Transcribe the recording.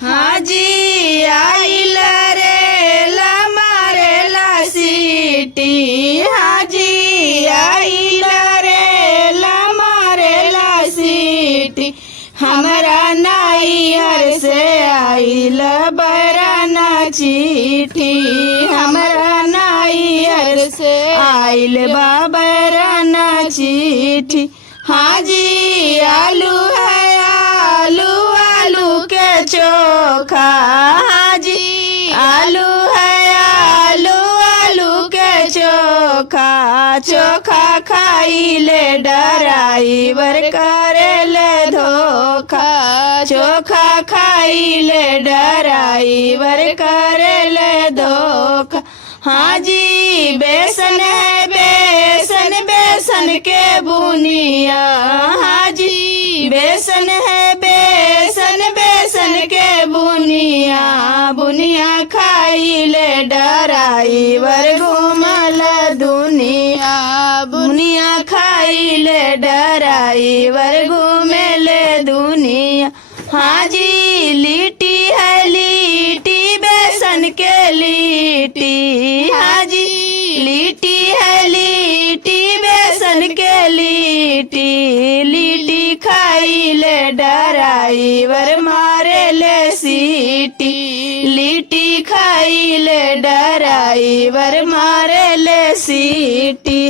हाजी आइल रे मारेला सीटी, हाजी आइल रे मारेला सीटी। हमरा नैहर से आइल बराना चिट्ठी, हमरा नैहर से आइल बराना चिट्ठी। हाजी आलू है आलू आलू के चोखा, हाजी आलू है आलू आलू के चोखा। चोखा खाइले ड्राइवर करेले धोखा, चोखा खाइले ड्राइवर करेले धोखा। हाजी बेसन है बेसन बेसन के बुनिया, हाजी बेसन है बेसन बेसन के बुनिया। बुनिया खाइले ड्राइवर घूमल दुनिया, बुनिया खाइले ड्राइवर घूमेले दुनिया। हाजी लिट्टी है लिट्टी बेसन के लिट्टी, हाजी लिट्टी है लिट्टी बेसन के लिट्टी। लिट्टी खाइले ड्राइवर मारेले सीटी, लिट्टी खाइले ड्राइवर मारेले सीटी।